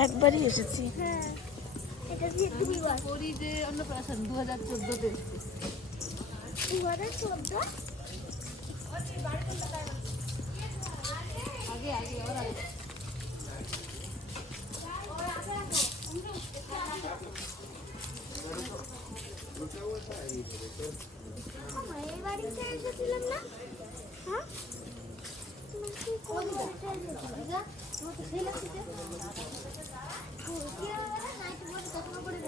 একবারই এসেছি। হ্যাঁ, এটা দিয়ে দুইবার। ওরই যে অন্নপ্রাশন 2014-তে এসেছে। 2014? আগে আগে ওর আগে। আমার এই বাড়িতে এসেছিলাম না? হ্যাঁ? তোমার কি কোন বাড়িতে এসেছিলাম? তোমার তো সেই লাগছে। কি আর না তোমার কথা বলে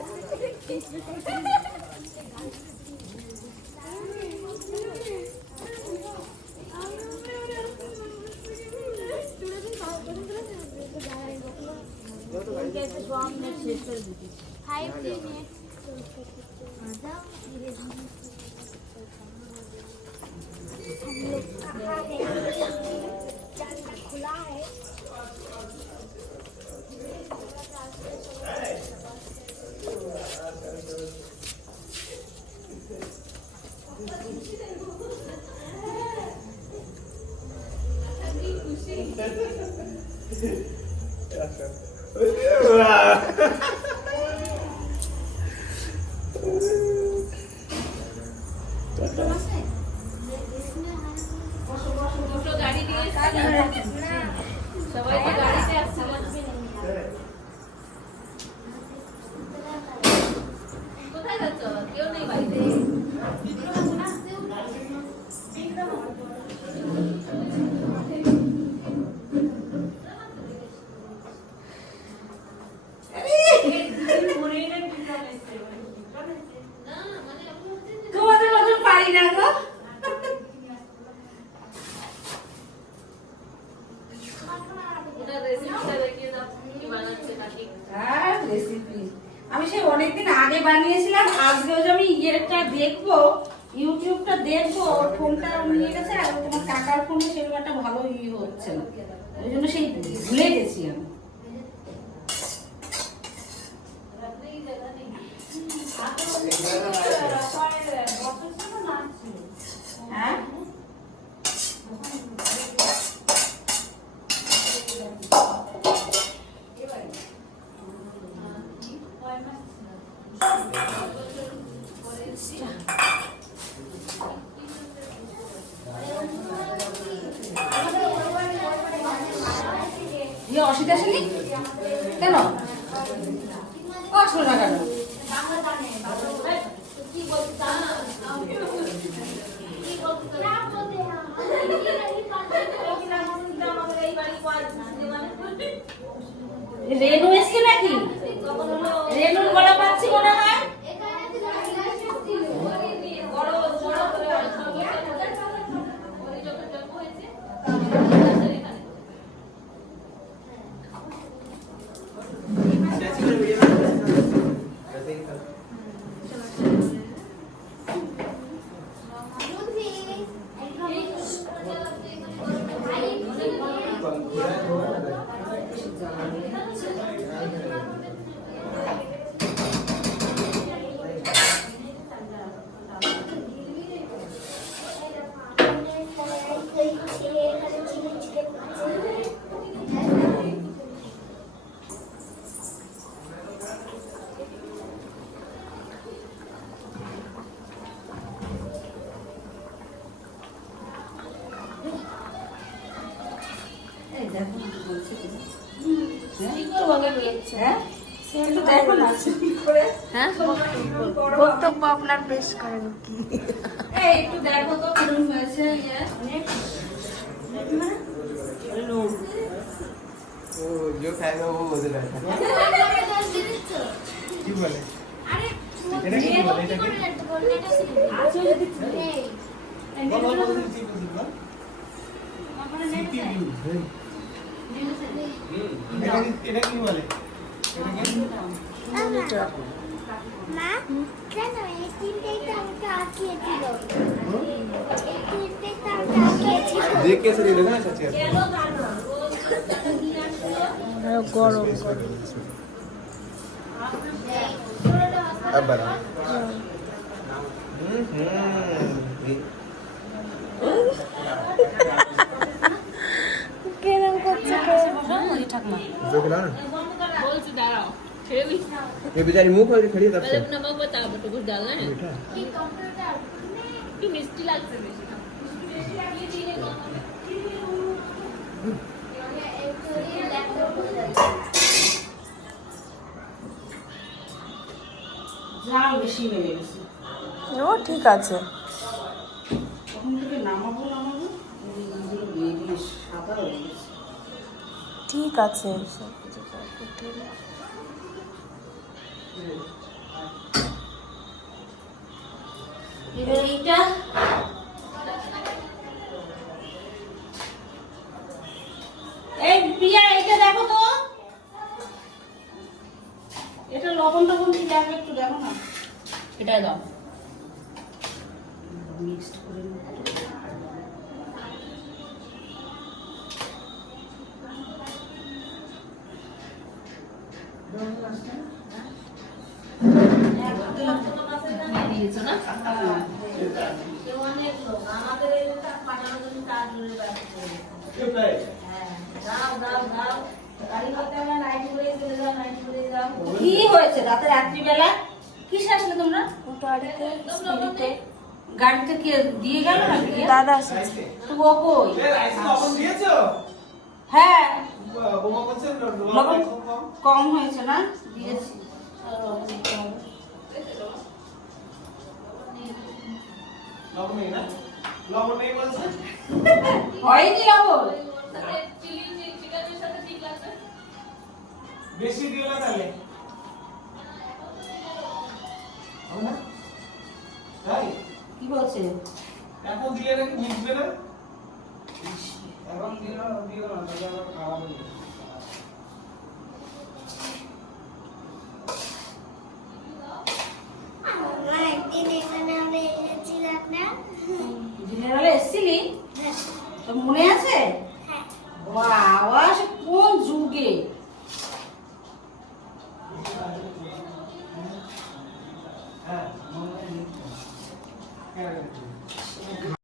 खुला है। সবাই তো গাড়িতে আসছে। কোথায় যাচ্ছ? কেউ নেই বাড়িতে। তোমাদের মতন পারি না গো। ওটা রেসিপিটা দেখিয়ে দাও কি বানাচ্ছে কাকি। হ্যাঁ, রেসিপি আমি সেই অনেকদিন আগে বানিয়েছিলাম। আজকেও যে আমি ইয়েটা দেখবো, ইউটিউবটা দেখবো, ওর ফোনটা নিয়ে গেছে আর তোমার কাকার ফোনে সেরকম একটা ভালো হচ্ছে না, ওই জন্য সেই ভুলে গেছি আমি। হ্যাঁ, অসিত আসেনি কেন? আসলো না কেন? রেনু এসছে নাকি? রেনুর গলা পাচ্ছি মনে হয়। বক্তব্য আপনার পেশ করেন কি? একটু দেখো তো কেমন হয়েছে। वो जो खाएगा वो बोल रहा था কি বলে আরে এটা কি বলে এটা কি আচ্ছা যদি বল বল বল কি বল এটা কি বলে মা কেন এই তিনটেই টাকা আটকে দিল? এই তিনটেই টাকা আটকে দিল। देख कैसे दे देगा ना सच्ची গরম अब बना কেরম করতে ঠাকমা जो खिला ना বলছি দাঁড়াও খেয়ে নি ये बेचारी मुंह खोल के खड़ी है तब पहले से नमक बताओ तो कुछ डालना है मीठा কি মিষ্টি লাগছে বেশি ঝাল বেশি হয়ে গেছে ও ঠিক আছে। তখন থেকে নামাবো এইগুলো বেরিয়ে সাদা হয়ে গেছে। ঠিক আছে সব কিছু করতে হবে। এবার এইটা এই প্রিয়া এইটা দেখো তো, এটা লবণ টবণ কি যাবে একটু দেখো না, এটাই দাও মিক্সড করে নেবো। দিয়েছো না অনেক লোক আমাদের এলাকা পাঠানোর জন্য তার জন্য ব্যবস্থা করে ये फ्राई কি হয়েছে রাতে রাত্রিবেলা কি আসলে তোমরা গাড়িতে স্পিরিটে গাড়িতে কে দিয়ে গেল নাকি দাদা এসেছে। তো ও কই ये राइस लवण দিয়েছো হ্যাঁ বোমা বলছে লবণ লবণ কম কম হয়েছে না দিয়েছি লবণ নেই না লবণ নেই বলছে হয়নি লবণ চিলি চিকেনের সাথে ঠিক লাগবে বেশি দিও না তাহলে হবে না তাই কি বলছে এখন দিলে নাকি মিশবে না এখন দিও না তাহলে আবার খারাপ হয়ে যাবে আমার একদিন এখানে আমরা এসেছিলাম না? দিনের বেলা এসেছিলি হ্যাঁ। তো মনে আছে হ্যাঁ। বাবা সে কোন যুগে হ্যাঁ হ্যাঁ